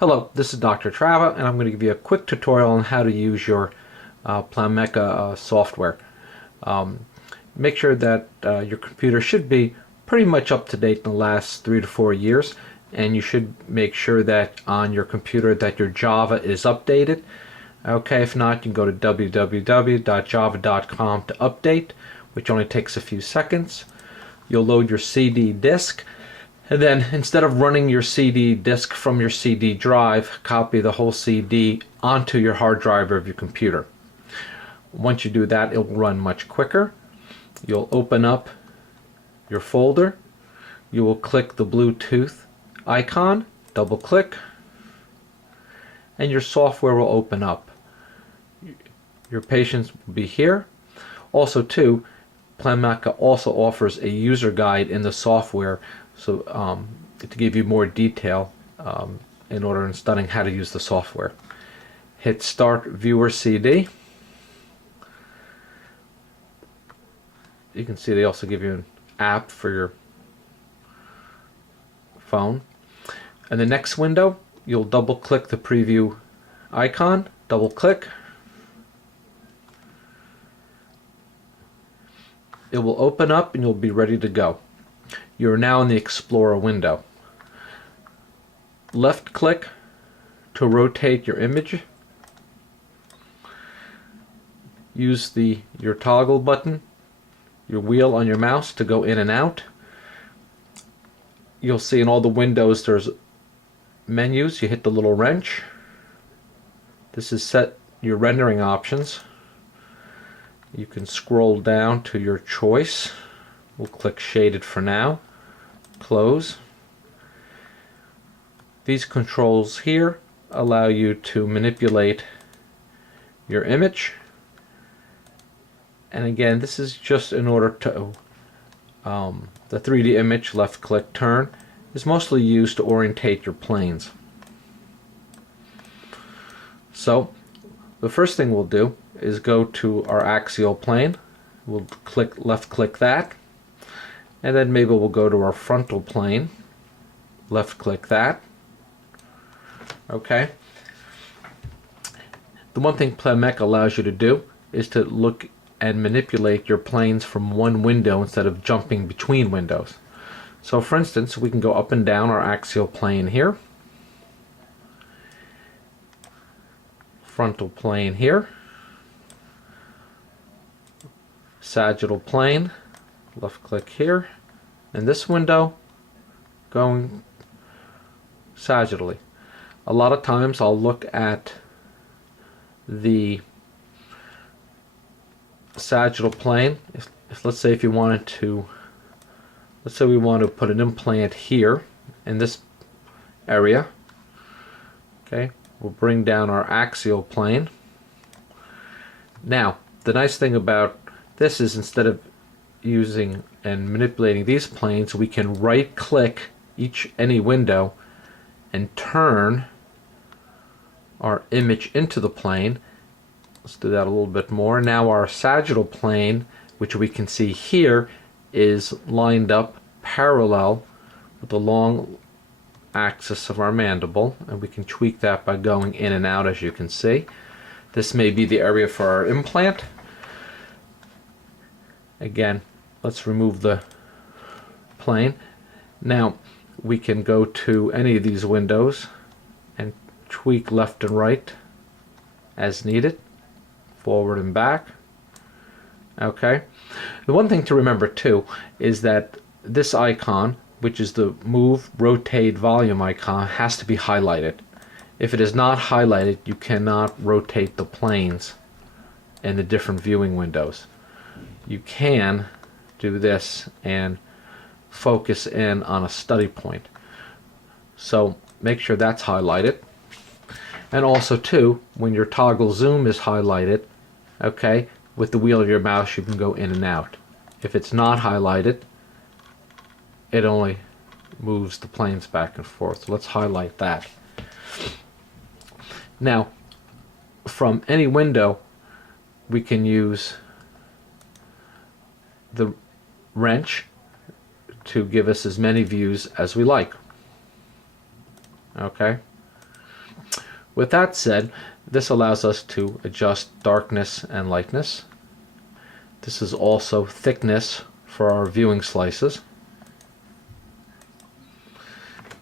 Hello, this is Dr. Trava, and I'm going to give you a quick tutorial on how to use your Planmeca software. Make sure that your computer should be pretty much up to date in the last 3 to 4 years, and you should make sure that on your computer that your Java is updated. Okay, if not, you can go to www.java.com to update, which only takes a few seconds. You'll load your CD disk. And then instead of running your CD disk from your CD drive, copy the whole CD onto your hard drive of your computer. Once you do that, it will run much quicker. You'll open up your folder. You will click the Bluetooth icon, double click, and your software will open up. Your patients will be here. Also too, Planmeca also offers a user guide in the software, so to give you more detail in order in studying how to use the software. Hit Start Viewer CD. You can see they also give you an app for your phone. In the next window, you'll double click the preview icon, double click. It will open up and you'll be ready to go. You're now in the Explorer window. Left click to rotate your image. Use your toggle button, your wheel on your mouse to go in and out. You'll see in all the windows there's menus. You hit the little wrench. This is set your rendering options. You can scroll down to your choice. We'll click shaded for now. Close. These controls here allow you to manipulate your image. And again, this is just in order to the 3D image, left click turn, is mostly used to orientate your planes. So the first thing we'll do is go to our axial plane. We'll left click that, and then maybe we'll go to our frontal plane, left click that. Okay. The one thing Planmeca allows you to do is to look and manipulate your planes from one window instead of jumping between windows. So for instance, we can go up and down our axial plane here, frontal plane here, sagittal plane, left click here, and this window going sagittally. A lot of times I'll look at the sagittal plane. If let's say if you wanted to, let's say we want to put an implant here in this area. Okay, we'll bring down our axial plane. Now the nice thing about this is instead of using and manipulating these planes, we can right click any window and turn our image into the plane. Let's do that a little bit more. Now our sagittal plane, which we can see here, is lined up parallel with the long axis of our mandible, and we can tweak that by going in and out, as you can see. This may be the area for our implant. Again, let's remove the plane. Now we can go to any of these windows and tweak left and right as needed, forward and back. Okay. The one thing to remember too is that this icon, which is the move, rotate, volume icon, has to be highlighted. If it is not highlighted, you cannot rotate the planes in the different viewing windows. You can do this and focus in on a study point. So make sure that's highlighted. And also too, when your toggle zoom is highlighted, okay, with the wheel of your mouse you can go in and out. If it's not highlighted, it only moves the planes back and forth. So let's highlight that. Now, from any window, we can use the wrench to give us as many views as we like. Okay. With that said, this allows us to adjust darkness and lightness. This is also thickness for our viewing slices.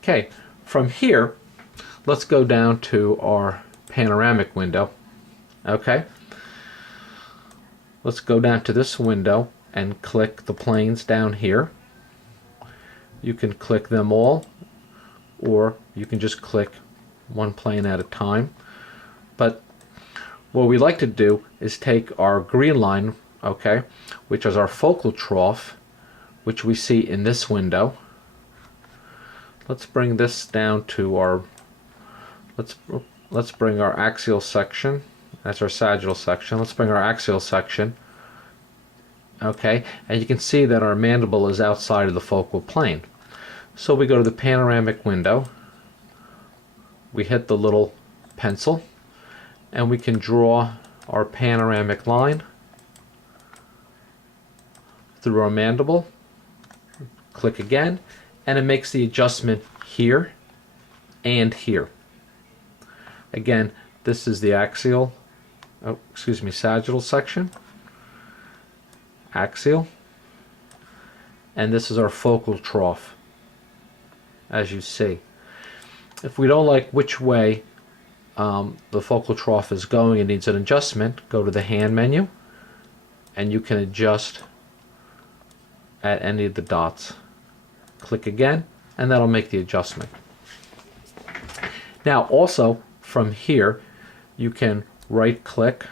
Okay, from here, let's go down to our panoramic window. Okay, let's go down to this window and click the planes down here. You can click them all, or you can just click one plane at a time. But what we like to do is take our green line, okay, which is our focal trough, which we see in this window. Let's bring this down to our, let's bring our axial section. That's our sagittal section. Let's bring our axial section. Okay, and you can see that our mandible is outside of the focal plane. So we go to the panoramic window. We hit the little pencil, and we can draw our panoramic line through our mandible. Click again, and it makes the adjustment here and here. Again, this is the axial, sagittal section, axial, and this is our focal trough, as you see. If we don't like which way the focal trough is going and needs an adjustment, go to the hand menu, and you can adjust at any of the dots. Click again, and that'll make the adjustment. Now also from here you can right click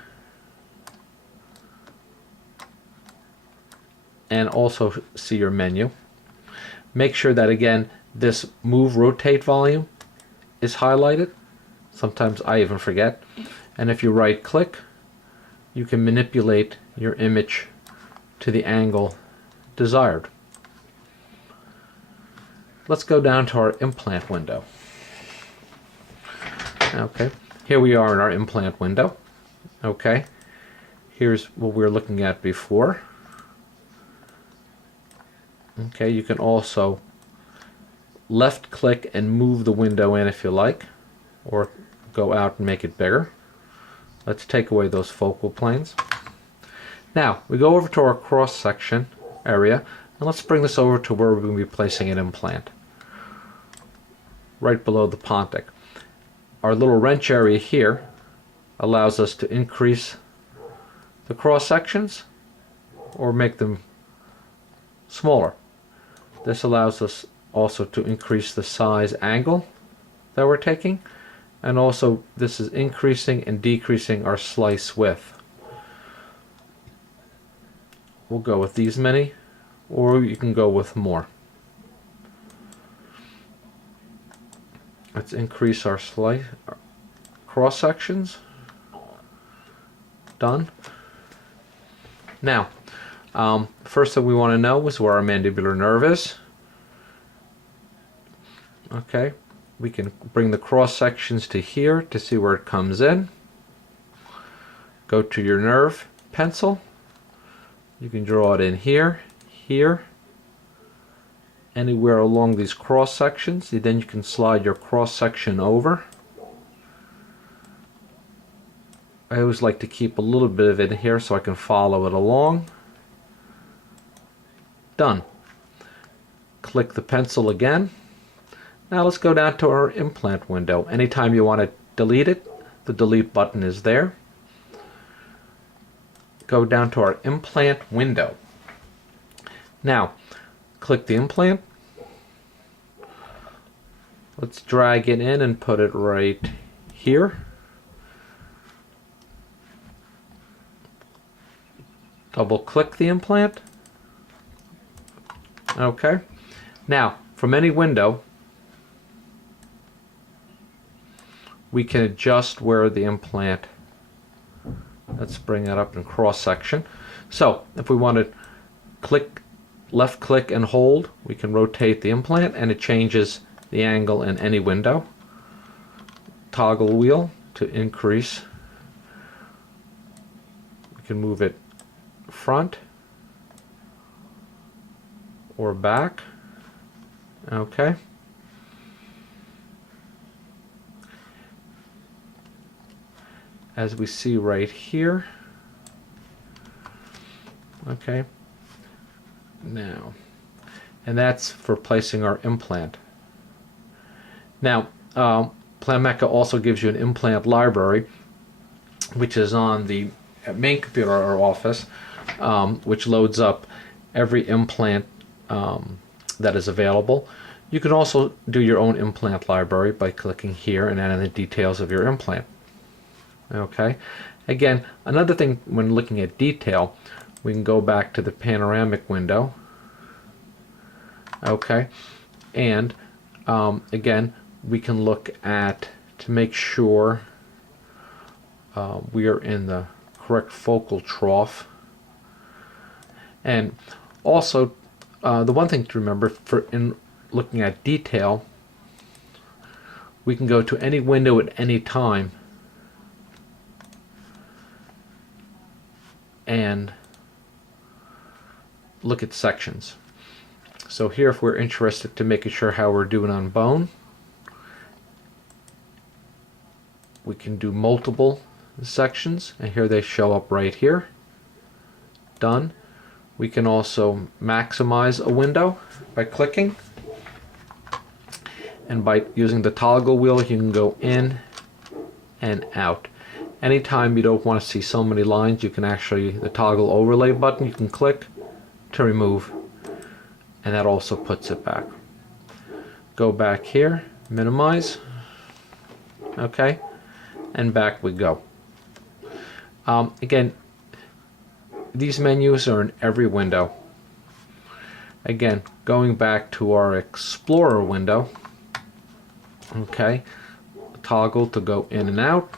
and also see your menu. Make sure that again this move rotate volume is highlighted. Sometimes I even forget. And if you right click, you can manipulate your image to the angle desired. Let's go down to our implant window. Okay, here we are in our implant window. Okay, here's what we were looking at before. Okay, you can also left click and move the window in if you like, or go out and make it bigger. Let's take away those focal planes. Now we go over to our cross section area, and let's bring this over to where we're going to be placing an implant. Right below the pontic. Our little wrench area here allows us to increase the cross sections or make them smaller. This allows us also to increase the size angle that we're taking, and also this is increasing and decreasing our slice width. We'll go with these many, or you can go with more. Let's increase our cross sections. Done. Now, first thing we want to know is where our mandibular nerve is. Okay, we can bring the cross sections to here to see where it comes in. Go to your nerve pencil. You can draw it in here, here, anywhere along these cross sections. Then you can slide your cross section over. I always like to keep a little bit of it in here so I can follow it along. Done. Click the pencil again. Now let's go down to our implant window. Anytime you want to delete it, the delete button is there. Go down to our implant window. Now, click the implant. Let's drag it in and put it right here. Double click the implant. Okay. Now, from any window, we can adjust where the implant, let's bring that up in cross section. So if we want to click, left click and hold, we can rotate the implant and it changes the angle in any window. Toggle wheel to increase. We can move it front or back. Okay. as we see right here. Okay, now, and that's for placing our implant. Now, Planmeca also gives you an implant library, which is on the main computer of our office, which loads up every implant that is available. You can also do your own implant library by clicking here and adding the details of your implant. Okay, again, another thing when looking at detail, we can go back to the panoramic window. Okay, and again, we can look at, to make sure we are in the correct focal trough. And also, the one thing to remember for in looking at detail, we can go to any window at any time and look at sections. So here, if we're interested to making sure how we're doing on bone, we can do multiple sections, and here they show up right here. Done. We can also maximize a window by clicking, and by using the toggle wheel you can go in and out. Anytime you don't want to see so many lines, you can actually, the toggle overlay button, you can click to remove, and that also puts it back. Go back here, minimize, okay, and back we go. Again, these menus are in every window. Again, going back to our Explorer window, okay, toggle to go in and out,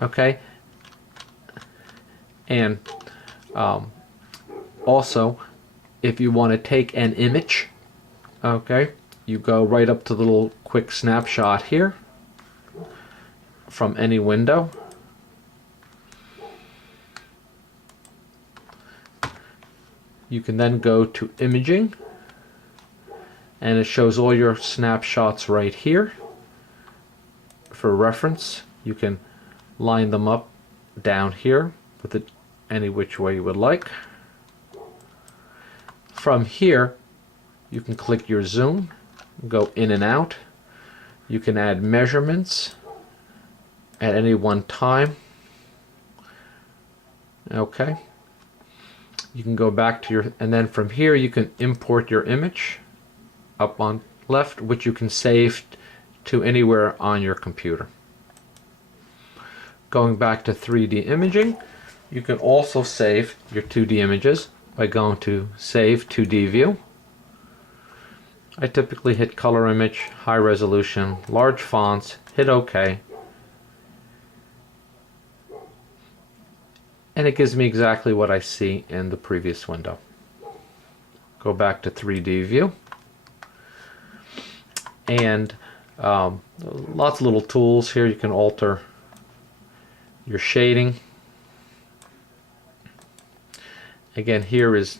okay, and also if you want to take an image, okay, you go right up to the little quick snapshot here from any window. You can then go to imaging, and it shows all your snapshots right here. For reference, you can line them up down here with it any which way you would like. From here, you can click your zoom, go in and out. You can add measurements at any one time. Okay. You can go back to your, and then from here you can import your image up on left, which you can save to anywhere on your computer. Going back to 3D imaging, you can also save your 2D images by going to Save 2D View. I typically hit color image, high resolution, large fonts, hit OK, and it gives me exactly what I see in the previous window. Go back to 3D view, and lots of little tools here. You can alter your shading. Again, here is